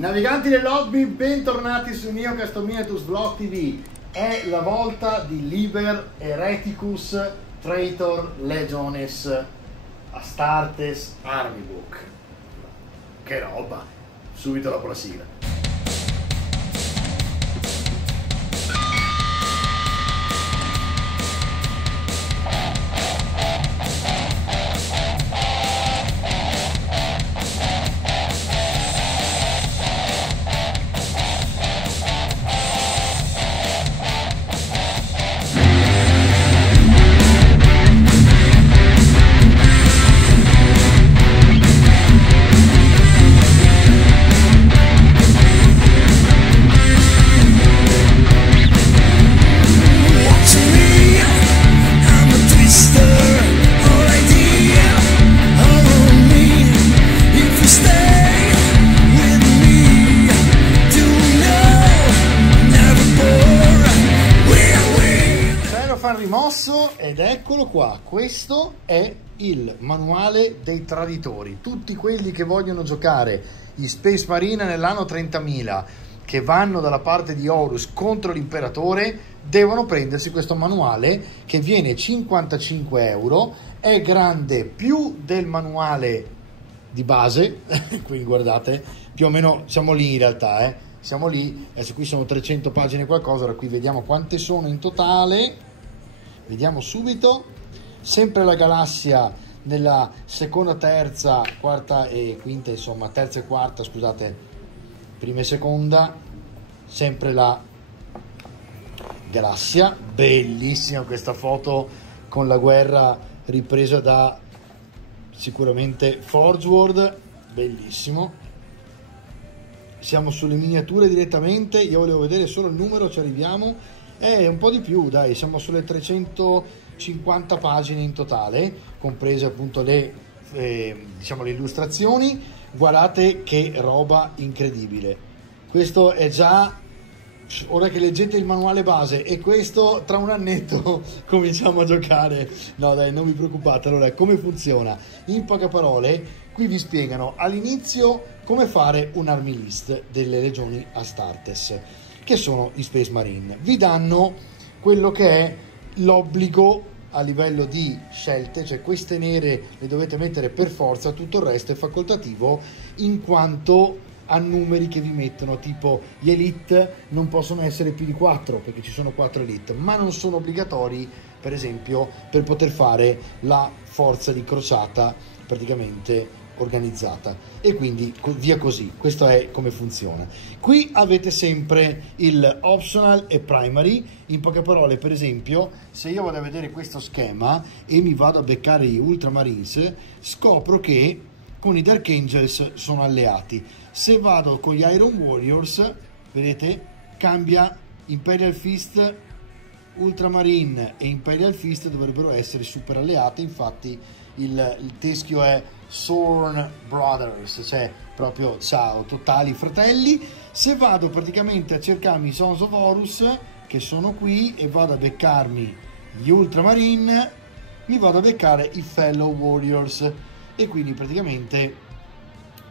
Naviganti del lobby, bentornati su Neocast Miniatures Vlog TV. È la volta di Liber Hereticus Traitor Legiones Astartes Army Book. Che roba! Subito dopo la sigla. Rimosso, ed eccolo qua. Questo è il manuale dei traditori. Tutti quelli che vogliono giocare gli Space Marine nell'anno 30.000, che vanno dalla parte di Horus contro l'imperatore, devono prendersi questo manuale che viene 55 €. È grande più del manuale di base quindi guardate, più o meno siamo lì in realtà, siamo lì. Adesso qui sono 300 pagine qualcosa. Ora qui vediamo quante sono in totale. Vediamo subito. Sempre la galassia nella seconda, terza, quarta e quinta, insomma terza e quarta, scusate, prima e seconda, sempre la galassia. Bellissima questa foto con la guerra ripresa da sicuramente Forge World, bellissimo. Siamo sulle miniature direttamente. Io volevo vedere solo il numero, ci arriviamo. Un po' di più, dai, siamo sulle 350 pagine in totale, comprese appunto le diciamo le illustrazioni. Guardate che roba incredibile. Questo è già, ora che leggete il manuale base, e questo tra un annetto cominciamo a giocare. No dai, non vi preoccupate. Allora, come funziona? In poche parole, qui vi spiegano all'inizio come fare un army list delle legioni Astartes, che sono i Space Marine. Vi danno quello che è l'obbligo a livello di scelte, cioè queste nere le dovete mettere per forza, tutto il resto è facoltativo in quanto a numeri che vi mettono, tipo gli elite non possono essere più di 4 perché ci sono 4 elite, ma non sono obbligatori, per esempio, per poter fare la forza di crociata praticamente organizzata, e quindi via così. Questo è come funziona. Qui avete sempre il optional e primary. In poche parole, per esempio, se io vado a vedere questo schema e mi vado a beccare gli Ultramarines, scopro che con i Dark Angels sono alleati. Se vado con gli Iron Warriors, vedete, cambia. Imperial Fist, Ultramarine e Imperial Fist dovrebbero essere super alleati. Infatti il teschio è Sorn Brothers, cioè proprio ciao, totali fratelli. Se vado praticamente a cercarmi i Sons of Horus, che sono qui, e vado a beccarmi gli Ultramarine, mi vado a beccare i Fellow Warriors, e quindi praticamente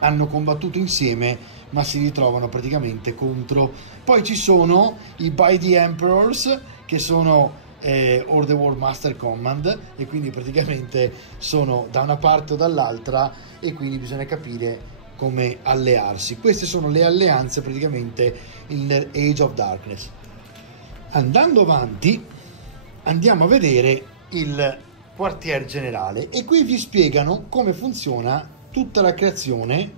hanno combattuto insieme ma si ritrovano praticamente contro. Poi ci sono i By the Emperors, che sono or the War Master Command, e quindi praticamente sono da una parte o dall'altra, e quindi bisogna capire come allearsi. Queste sono le alleanze praticamente in Age of Darkness. Andando avanti andiamo a vedere il quartier generale, e qui vi spiegano come funziona tutta la creazione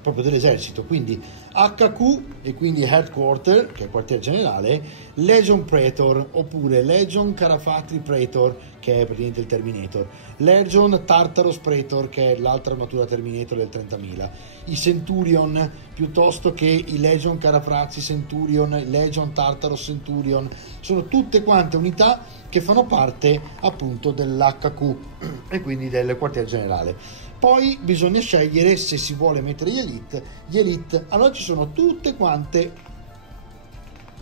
proprio dell'esercito. Quindi HQ, e quindi Headquarter, che è il quartier generale, Legion Praetor, oppure Legion Carafatri Praetor, che è praticamente il Terminator, Legion Tartaros Praetor, che è l'altra armatura Terminator del 30.000, i Centurion, piuttosto che i Legion Carafrazzi Centurion, Legion Tartaros Centurion. Sono tutte quante unità che fanno parte appunto dell'HQ e quindi del quartier generale. Poi bisogna scegliere se si vuole mettere gli elite. Allora ci sono tutte quante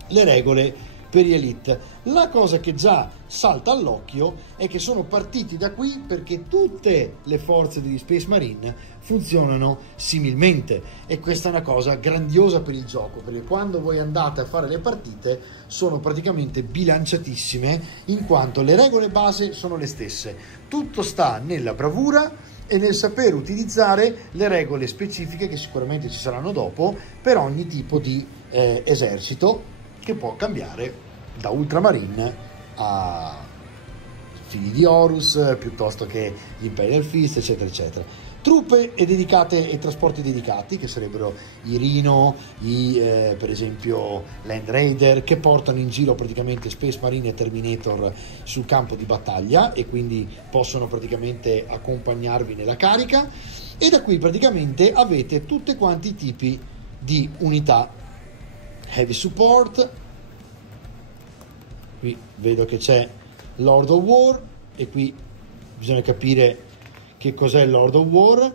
le regole per gli Elite. La cosa che già salta all'occhio è che sono partiti da qui perché tutte le forze degli Space Marine funzionano similmente, e questa è una cosa grandiosa per il gioco, perché quando voi andate a fare le partite sono praticamente bilanciatissime, in quanto le regole base sono le stesse. Tutto sta nella bravura e nel saper utilizzare le regole specifiche, che sicuramente ci saranno dopo, per ogni tipo di esercito, che può cambiare da Ultramarine a Figli di Horus, piuttosto che gli Imperial Fist, eccetera eccetera. Truppe e dedicate e trasporti dedicati, che sarebbero i Rhino, per esempio Land Raider, che portano in giro praticamente Space Marine e Terminator sul campo di battaglia, e quindi possono praticamente accompagnarvi nella carica. E da qui praticamente avete tutti quanti i tipi di unità. Heavy Support, qui vedo che c'è Lord of War, e qui bisogna capire che cos'è Lord of War.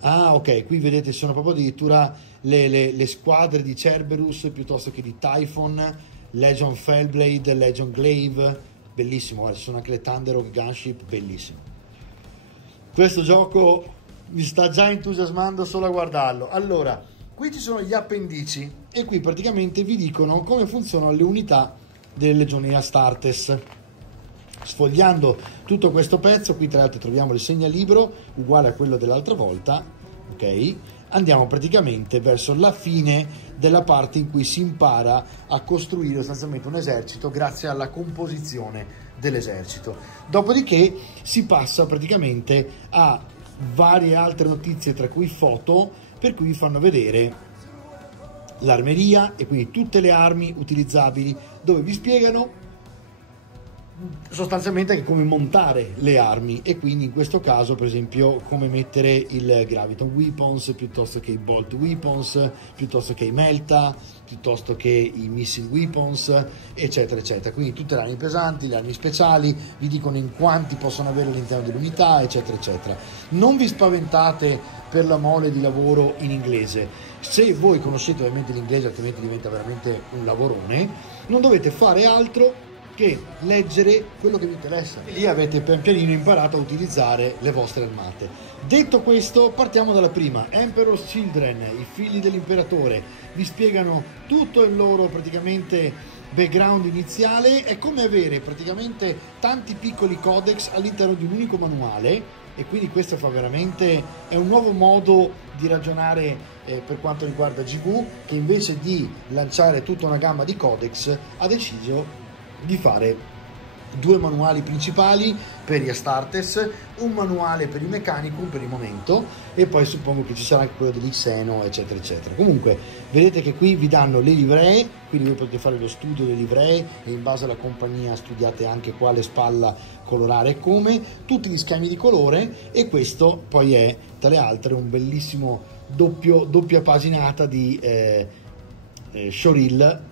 Ah, ok, qui vedete sono proprio addirittura le squadre di Cerberus piuttosto che di Typhon, Legion Fellblade, Legion Glaive, bellissimo, guarda, ci sono anche le Thunderhawk Gunship, bellissimo. Questo gioco mi sta già entusiasmando solo a guardarlo. Allora, qui ci sono gli appendici, e qui praticamente vi dicono come funzionano le unità delle legioni Astartes. Sfogliando tutto questo pezzo, qui tra l'altro troviamo il segnalibro uguale a quello dell'altra volta, ok? Andiamo praticamente verso la fine della parte in cui si impara a costruire sostanzialmente un esercito grazie alla composizione dell'esercito. Dopodiché si passa praticamente a varie altre notizie, tra cui foto, per cui vi fanno vedere l'armeria e quindi tutte le armi utilizzabili, dove vi spiegano sostanzialmente anche come montare le armi, e quindi in questo caso per esempio come mettere il Graviton Weapons piuttosto che i Bolt Weapons, piuttosto che i Melta, piuttosto che i Missile Weapons, eccetera eccetera. Quindi tutte le armi pesanti, le armi speciali, vi dicono in quanti possono avere all'interno dell'unità, eccetera eccetera. Non vi spaventate per la mole di lavoro in inglese. Se voi conoscete ovviamente l'inglese, altrimenti diventa veramente un lavorone, non dovete fare altro che leggere quello che vi interessa. E lì avete pian pianino imparato a utilizzare le vostre armate. Detto questo, partiamo dalla prima. Emperor's Children, i figli dell'imperatore. Vi spiegano tutto il loro praticamente background iniziale. È come avere praticamente tanti piccoli codex all'interno di un unico manuale, e quindi questo fa veramente, è un nuovo modo di ragionare per quanto riguarda GW, che invece di lanciare tutta una gamma di codex ha deciso di fare due manuali principali per gli Astartes, un manuale per il Mechanicum per il momento, e poi suppongo che ci sarà anche quello degli Xeno, eccetera eccetera. Comunque vedete che qui vi danno le livree, quindi voi potete fare lo studio delle livree e in base alla compagnia studiate anche quale spalla colorare e come, tutti gli schemi di colore, e questo poi è tra le altre un bellissimo doppia paginata di Shoril,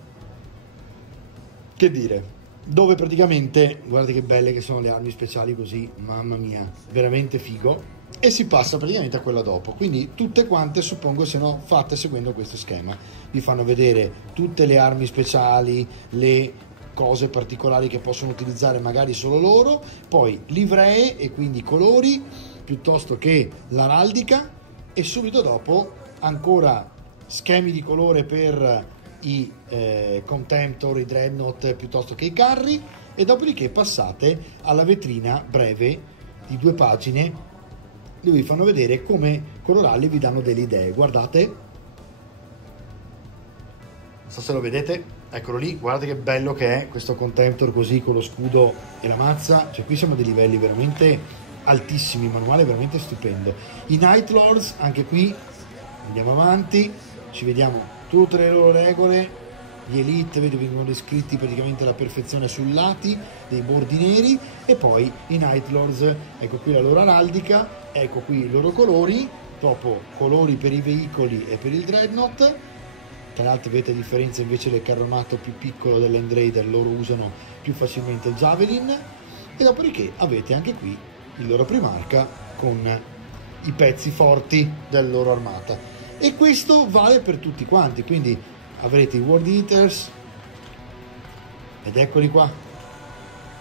che dire, dove praticamente, guardate che belle che sono le armi speciali così, mamma mia, veramente figo, e si passa praticamente a quella dopo. Quindi tutte quante suppongo siano fatte seguendo questo schema. Vi fanno vedere tutte le armi speciali, le cose particolari che possono utilizzare magari solo loro, poi livree e quindi colori, piuttosto che l'araldica, e subito dopo ancora schemi di colore per i Contemptor, i Dreadnought, piuttosto che i carri, e dopodiché passate alla vetrina breve di 2 pagine dove vi fanno vedere come colorarli, vi danno delle idee. Guardate, non so se lo vedete, eccolo lì, guardate che bello che è questo Contemptor così con lo scudo e la mazza, cioè qui siamo a dei livelli veramente altissimi, manuale veramente stupendo. I Night Lords, anche qui andiamo avanti, ci vediamo tutte le loro regole. Gli Elite, vedo, vengono descritti praticamente alla perfezione sui lati dei bordi neri, e poi i Night Lords, ecco qui la loro araldica, ecco qui i loro colori, dopo colori per i veicoli e per il Dreadnought. Tra l'altro vedete la differenza, invece del carro armato più piccolo del Land Raider loro usano più facilmente il Javelin, e dopodiché avete anche qui il loro primarca con i pezzi forti della loro armata, e questo vale per tutti quanti. Quindi avrete i World Eaters, ed eccoli qua.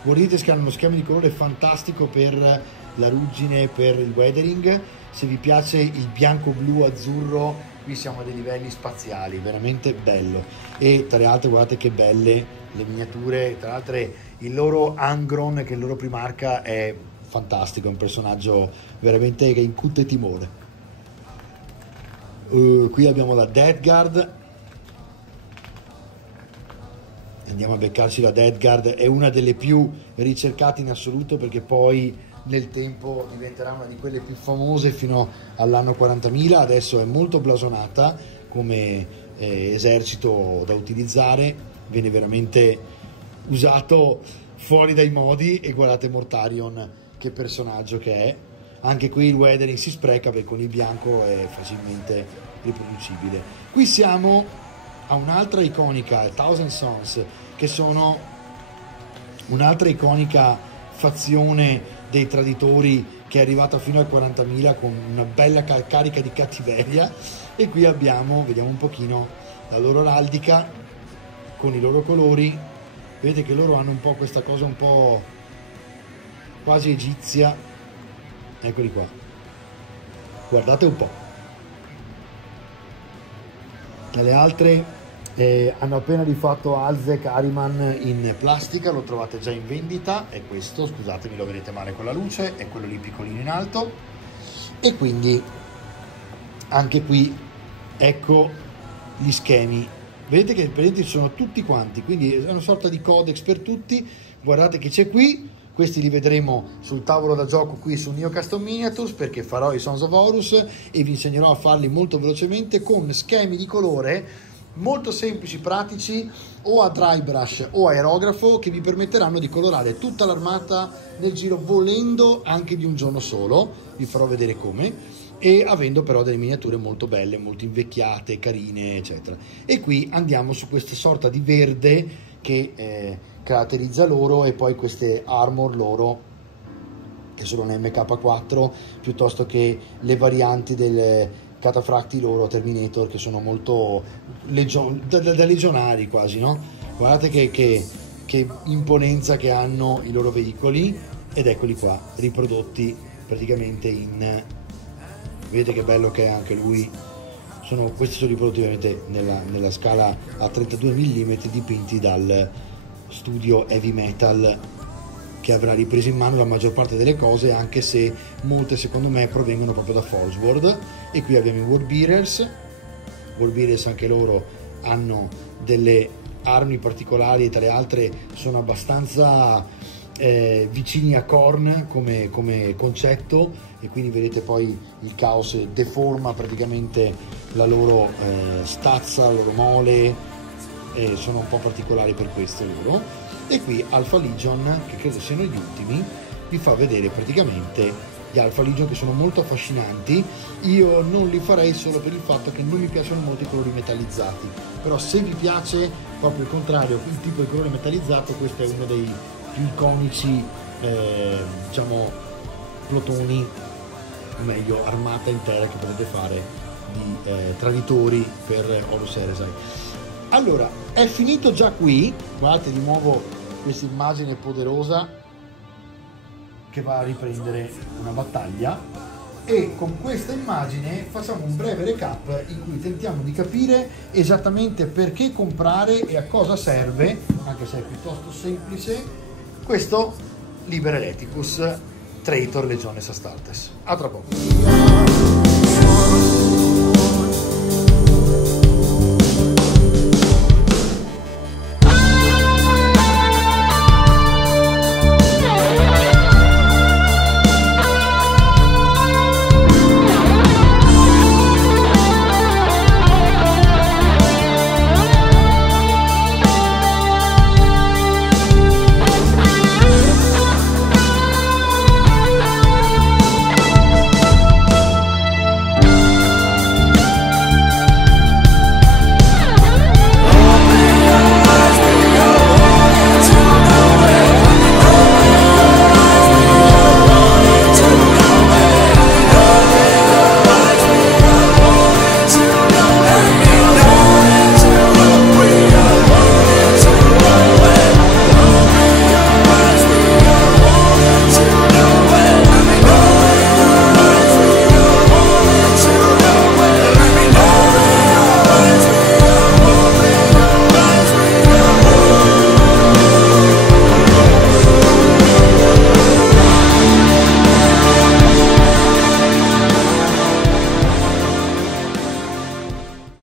Guardate che hanno uno schema di colore fantastico per la ruggine, per il weathering. Se vi piace il bianco, blu, azzurro, qui siamo a dei livelli spaziali, veramente bello. E tra le altre guardate che belle le miniature, tra l'altro il loro Angron, che è il loro primarca, è fantastico, è un personaggio veramente che incute timore. Qui abbiamo la Death Guard, andiamo a beccarci la Death Guard, è una delle più ricercate in assoluto, perché poi nel tempo diventerà una di quelle più famose fino all'anno 40.000. Adesso è molto blasonata come esercito da utilizzare, viene veramente usato fuori dai modi, e guardate Mortarion che personaggio che è. Anche qui il weathering si spreca perché con il bianco è facilmente riproducibile. Qui siamo a un'altra iconica, Thousand Sons, che sono un'altra iconica fazione dei traditori che è arrivata fino al 40.000 con una bella carica di cattiveria. E qui abbiamo, vediamo un pochino la loro araldica con i loro colori. Vedete che loro hanno un po' questa cosa un po' quasi egizia. Eccoli qua, guardate un po'. Le altre hanno appena rifatto Alzek Ahriman in plastica, lo trovate già in vendita, è questo, scusatemi, lo vedete male con la luce, è quello lì piccolino in alto. E quindi anche qui ecco gli schemi, vedete che presenti sono tutti quanti, quindi è una sorta di codex per tutti. Guardate che c'è qui. Questi li vedremo sul tavolo da gioco qui su Neo Custom Miniatures, perché farò i Sons of Horus e vi insegnerò a farli molto velocemente con schemi di colore molto semplici, pratici, o a dry brush o aerografo, che vi permetteranno di colorare tutta l'armata nel giro, volendo anche di un giorno solo. Vi farò vedere come, e avendo però delle miniature molto belle, molto invecchiate, carine, eccetera. E qui andiamo su questa sorta di verde che caratterizza loro, e poi queste armor loro che sono un MK4, piuttosto che le varianti del catafracti loro Terminator, che sono molto da legionari quasi, no? Guardate che imponenza che hanno i loro veicoli, ed eccoli qua riprodotti praticamente in, vedete che bello che è anche lui. Questi sono riprodotti ovviamente nella scala a 32 mm, dipinti dal studio Heavy Metal, che avrà ripreso in mano la maggior parte delle cose, anche se molte secondo me provengono proprio da Forgeworld. E qui abbiamo i Warbearers anche loro hanno delle armi particolari, e tra le altre sono abbastanza vicini a Khorne come concetto, e quindi vedete poi il caos deforma praticamente la loro stazza, la loro mole, sono un po' particolari per questo loro. E qui Alpha Legion, che credo siano gli ultimi, vi fa vedere praticamente gli Alpha Legion, che sono molto affascinanti. Io non li farei solo per il fatto che non mi piacciono molto i colori metallizzati, però se vi piace proprio il contrario, il tipo di colore metallizzato, questo è uno dei più iconici diciamo plotoni, o meglio armata intera, che potete fare di traditori per Horus Heresy. Allora, è finito già qui, guardate di nuovo questa immagine poderosa che va a riprendere una battaglia, e con questa immagine facciamo un breve recap in cui tentiamo di capire esattamente perché comprare e a cosa serve, anche se è piuttosto semplice, questo Liber Hereticus Traitor Legiones Astartes. A tra poco.